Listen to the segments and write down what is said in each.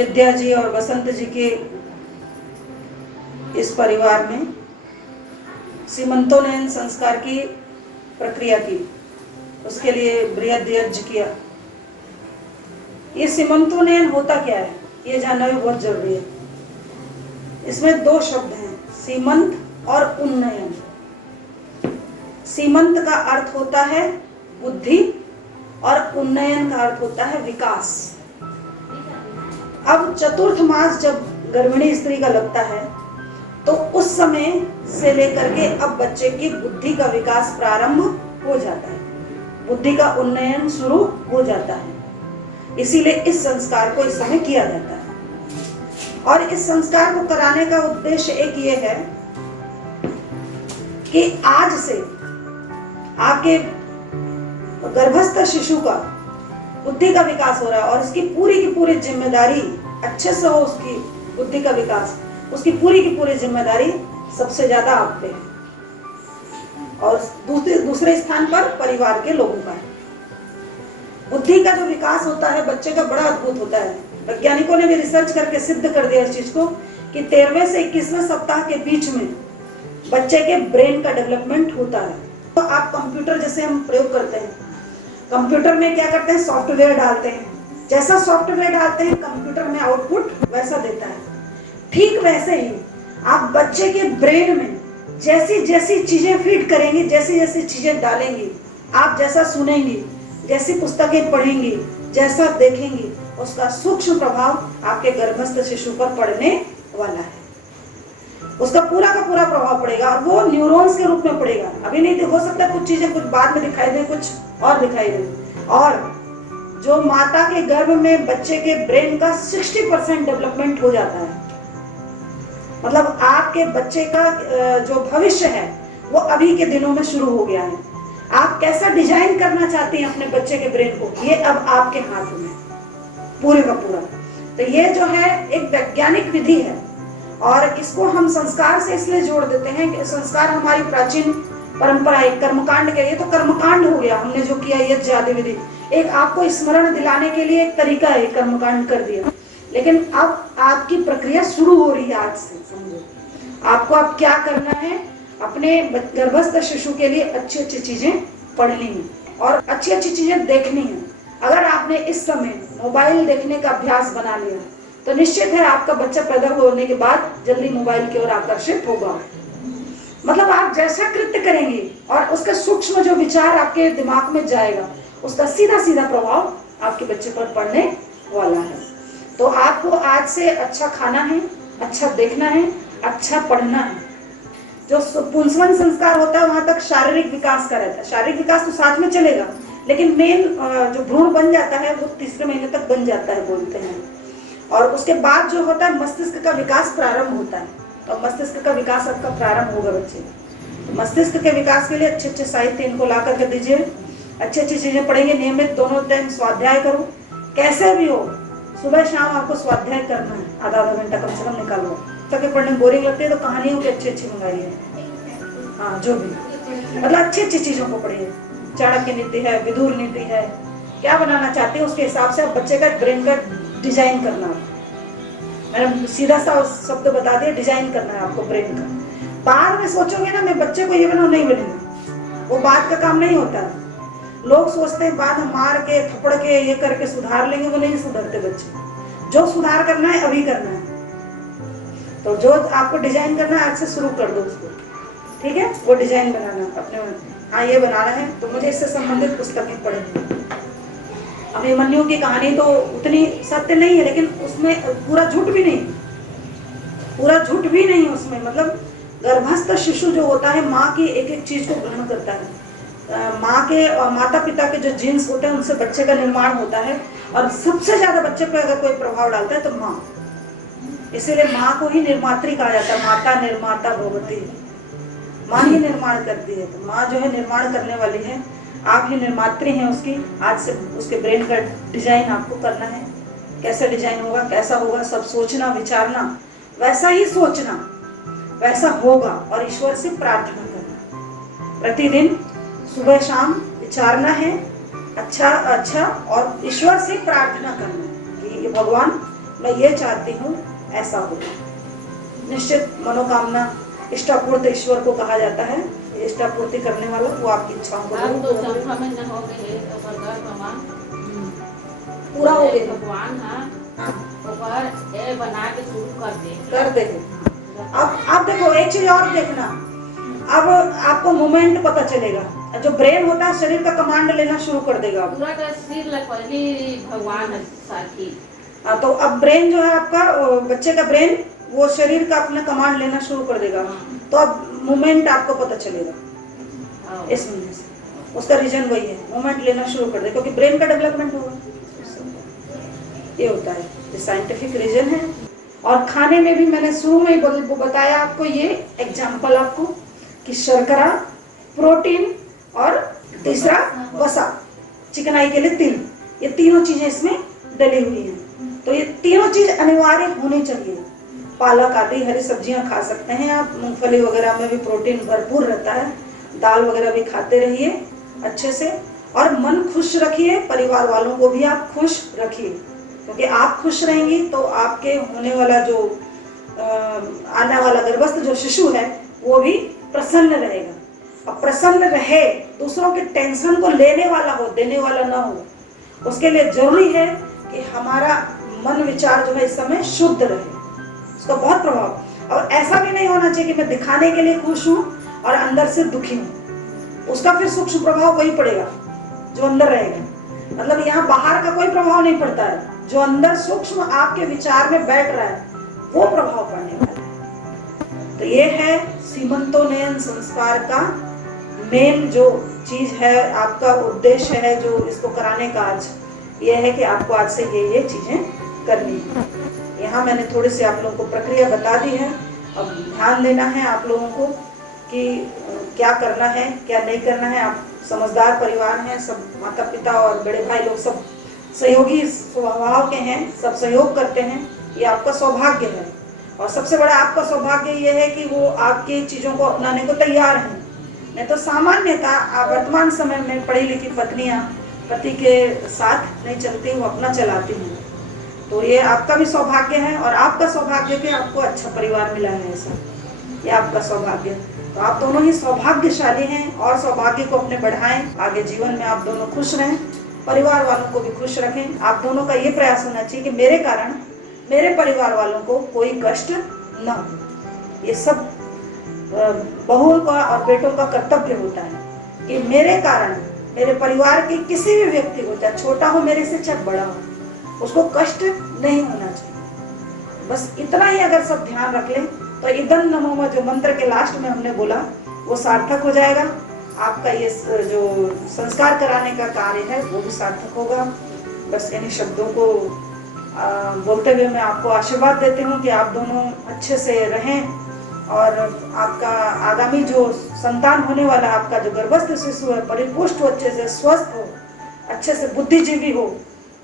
विद्या जी और बसंत जी के इस परिवार में सीमंतोन्नयन संस्कार की प्रक्रिया की, उसके लिए बृहद यज्ञ किया। ये सीमंतोन्नयन होता क्या है ये जानना भी बहुत जरूरी है। इसमें दो शब्द हैं, सीमंत और उन्नयन। सीमंत का अर्थ होता है बुद्धि और उन्नयन का अर्थ होता है विकास। अब चतुर्थ मास जब गर्भिणी स्त्री का लगता है तो उस समय से लेकर के अब बच्चे की बुद्धि का विकास प्रारंभ हो जाता है, बुद्धि का उन्नयन शुरू हो जाता है। इसीलिए इस संस्कार को इस समय किया जाता है। और इस संस्कार को कराने का उद्देश्य एक ये है कि आज से आपके गर्भस्थ शिशु का बुद्धि का विकास हो रहा है और उसकी पूरी की पूरी जिम्मेदारी अच्छे से हो, उसकी बुद्धि का विकास, उसकी पूरी की पूरी जिम्मेदारी सबसे ज्यादा आप पे है और दूसरे स्थान पर परिवार के लोगों का है। बुद्धि का जो विकास होता है बच्चे का बड़ा अद्भुत होता है। वैज्ञानिकों ने भी रिसर्च करके सिद्ध कर दिया इस चीज को कि 13वें से 21वें सप्ताह के बीच में बच्चे के ब्रेन का डेवलपमेंट होता है। तो आप कंप्यूटर जैसे हम प्रयोग करते हैं, कंप्यूटर में क्या करते हैं, सॉफ्टवेयर डालते हैं, जैसा सॉफ्टवेयर डालते हैं कंप्यूटर में आउटपुट वैसा देता है। ठीक वैसे ही आप बच्चे के ब्रेन में जैसी जैसी चीजें फीड करेंगे, जैसी जैसी चीजें डालेंगे, आप जैसा सुनेंगे, जैसी पुस्तकें पढ़ेंगी, जैसा देखेंगी, उसका सूक्ष्म प्रभाव आपके गर्भस्थ शिशु पर पड़ने वाला है। उसका पूरा का पूरा प्रभाव पड़ेगा और वो न्यूरॉन्स के रूप में पड़ेगा। अभी नहीं हो सकता, कुछ चीजें कुछ बाद में दिखाई दे, कुछ और दिखाई दे। और जो माता के गर्भ में बच्चे के ब्रेन का 60% डेवलपमेंट हो जाता है, मतलब आपके बच्चे का जो भविष्य है वो अभी के दिनों में शुरू हो गया है। आप कैसा डिजाइन करना चाहते हैं अपने बच्चे के ब्रेन को, ये अब आपके हाथ में पूरे का पूरा। तो ये जो है एक वैज्ञानिक विधि है और इसको हम संस्कार से इसलिए जोड़ देते हैं कि संस्कार हमारी प्राचीन परंपरा, एक कर्मकांड के, ये तो कर्मकांड हो गया, हमने जो किया ये ज्यादा विधि, एक आपको स्मरण दिलाने के लिए एक तरीका है, कर्मकांड कर दिया। लेकिन अब आपकी प्रक्रिया शुरू हो रही है आज से। समझो आपको अब क्या करना है, अपने गर्भस्थ शिशु के लिए अच्छी अच्छी चीजें पढ़नी है और अच्छी अच्छी चीजें देखनी है। अगर आपने इस समय मोबाइल देखने का अभ्यास बना लिया तो निश्चित है आपका बच्चा पैदा होने के बाद जल्दी मोबाइल की ओर आकर्षित होगा। मतलब आप जैसा कृत्य करेंगे और उसका सूक्ष्म जो विचार आपके दिमाग में जाएगा, उसका सीधा सीधा प्रभाव आपके बच्चे पर पड़ने वाला है। तो आपको आज से अच्छा खाना है, अच्छा देखना है, अच्छा पढ़ना है। जो पुंसवन संस्कार होता है वहां तक शारीरिक विकास का रहता है। शारीरिक विकास तो साथ में चलेगा, लेकिन मेन जो भ्रूण बन जाता है वो 3रे महीने तक बन जाता है बोलते हैं। और उसके बाद जो होता है मस्तिष्क का विकास प्रारंभ होता है और मस्तिष्क का विकास आपका प्रारंभ होगा बच्चे का। तो मस्तिष्क के विकास के लिए अच्छे अच्छे साहित्य इनको ला करके दीजिए, अच्छी अच्छी चीजें पढ़ेंगे, नियमित दोनों टाइम स्वाध्याय करो, कैसे भी हो सुबह शाम आपको स्वाध्याय करना है, आधा घंटा कम से कम निकालो। तक पढ़ने बोरिंग लगती है तो कहानियों की अच्छी अच्छी मंगाइए, हाँ जो भी, मतलब अच्छी अच्छी चीजों को पढ़िए। चाणक्य नीति है, विदुर नीति है, क्या बनाना चाहते हैं उसके हिसाब से आप बच्चे का ब्रेन का डिजाइन करना। मैंने सीधा सा शब्द बता दिया, डिजाइन करना है आपको ब्रेन का। बाद में सोचोगे ना मैं बच्चे को ये बनाऊं, नहीं बनेगा, वो बात का काम नहीं होता है। लोग सोचते हैं बाद में मार के थप्पड़ के ये करके सुधार लेंगे, वो नहीं सुधरते बच्चे। जो सुधार करना है अभी करना है। तो जो आपको डिजाइन करना है आज से शुरू कर दो उसको, ठीक है, वो डिजाइन बनाना अपने मन। हाँ ये बनाना है तो मुझे इससे संबंधित पुस्तकें पढ़नी। अभिमन्यु की कहानी तो उतनी सत्य नहीं है, लेकिन उसमें पूरा झूठ भी नहीं, पूरा झूठ भी नहीं उसमें। मतलब गर्भस्थ शिशु जो होता है माँ की एक एक चीज को ग्रहण करता है। माँ के और माता पिता के जो जीन्स होते हैं उनसे बच्चे का निर्माण होता है और सबसे ज्यादा बच्चे पे अगर कोई प्रभाव डालता है तो माँ। इसीलिए माँ को ही निर्मात्री कहा जाता है, माता निर्माता भवती, माँ ही निर्माण करती है। तो माँ जो है निर्माण करने वाली है, आप ही निर्मात्री हैं उसकी। आज से उसके ब्रेन का डिजाइन आपको करना है, कैसे डिजाइन होगा, कैसा होगा, सब सोचना विचारना, वैसा ही सोचना वैसा होगा और ईश्वर से प्रार्थना करना। प्रतिदिन सुबह शाम विचारना है अच्छा अच्छा और ईश्वर से प्रार्थना करना है कि भगवान मैं ये चाहती हूँ ऐसा हो। निश्चित मनोकामना इष्टापूर्ति ईश्वर को कहा जाता है, इष्टापूर्ति करने वाला वो आपकी इच्छाओं को पूरा हो गया। भगवान बना के शुरू कर दे। अब देखो एक चीज और देखना, अब आपको मोमेंट पता चलेगा, जो ब्रेन होता है शरीर का कमांड लेना शुरू कर देगा। पूरा का सिर पहले भगवान है साथी। तो अब ब्रेन जो है आपका बच्चे का ब्रेन वो शरीर का अपना कमांड लेना शुरू कर देगा। तो अब मोमेंट आपको पता चलेगा इसमें से, उसका रीजन वही है, मोमेंट लेना शुरू कर दे क्योंकि ब्रेन का डेवलपमेंट होगा। ये होता है, ये साइंटिफिक रीजन है। और खाने में भी मैंने शुरू में ही बताया आपको, ये एग्जाम्पल आपको कि शर्करा, प्रोटीन और तीसरा वसा, चिकनाई के लिए तिल, ये तीनों चीजें इसमें डली हुई हैं। तो ये तीनों चीज अनिवार्य होनी चाहिए। पालक आदि हरी सब्जियां खा सकते हैं आप, मूंगफली वगैरह में भी प्रोटीन भरपूर रहता है, दाल वगैरह भी खाते रहिए अच्छे से, और मन खुश रखिए, परिवार वालों को भी आप खुश रखिए, क्योंकि आप खुश रहेंगी तो आपके होने वाला जो आने वाला गर्भस्थ जो शिशु है वो भी प्रसन्न रहेगा। अब प्रसन्न रहे, दूसरों के टेंशन को लेने वाला हो, देने वाला ना हो, उसके लिए जरूरी है कि हमारा मन विचार जो है इस समय शुद्ध रहे, उसका बहुत प्रभाव। और ऐसा भी नहीं होना चाहिए कि मैं दिखाने के लिए खुश हूँ और अंदर से दुखी हूँ, उसका फिर सूक्ष्म प्रभाव वही पड़ेगा जो अंदर रहेगा। मतलब यहाँ बाहर का कोई प्रभाव नहीं पड़ता है, जो अंदर सूक्ष्म आपके विचार में बैठ रहा है वो प्रभाव पड़ने वाला है। तो ये है सीमंतोन्नयन संस्कार का मेन जो चीज है, आपका उद्देश्य है जो इसको कराने का आज ये है कि आपको आज से ये चीजें करनी है। यहाँ मैंने थोड़ी सी आप लोगों को प्रक्रिया बता दी है। अब ध्यान देना है आप लोगों को कि क्या करना है क्या नहीं करना है। आप समझदार परिवार हैं, सब माता पिता और बड़े भाई लोग सब सहयोगी स्वभाव के हैं, सब सहयोग करते हैं, ये आपका सौभाग्य है। और सबसे बड़ा आपका सौभाग्य ये है कि वो आपकी चीजों को अपनाने को तैयार हैं। नहीं तो सामान्यतः वर्तमान समय में पढ़ी लिखी पत्नियां पति के साथ नहीं चलती, वो अपना चलाती हैं। तो ये आपका भी सौभाग्य है और आपका सौभाग्य कि आपको अच्छा परिवार मिला है, ऐसा ये आपका सौभाग्य। तो आप दोनों ही सौभाग्यशाली हैं और सौभाग्य को अपने बढ़ाएं, आगे जीवन में आप दोनों खुश रहें, परिवार वालों को भी खुश रखें। आप दोनों का ये प्रयास होना चाहिए कि मेरे कारण मेरे परिवार वालों को कोई कष्ट न हो। ये सब बहुओं का और बेटों का कर्तव्य होता है कि मेरे कारण मेरे परिवार के किसी भी व्यक्ति को, चाहे छोटा हो मेरे से चाहे बड़ा हो, उसको कष्ट नहीं होना चाहिए। बस इतना ही अगर सब ध्यान रख लें तो इदं नमो में जो मंत्र के लास्ट में हमने बोला वो सार्थक हो जाएगा। आपका ये जो संस्कार कराने का कार्य है वो भी सार्थक होगा। बस इन शब्दों को बोलते हुए मैं आपको आशीर्वाद देती हूँ कि आप दोनों अच्छे से रहें और आपका आगामी जो संतान होने वाला आपका जो गर्भस्थ शिशु है परिपुष्ट हो, अच्छे से स्वस्थ हो, अच्छे से बुद्धिजीवी हो।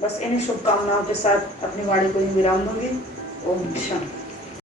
बस इन्हीं शुभकामनाओं के साथ अपनी वाणी को ही विराम दूंगी। ओम शांति।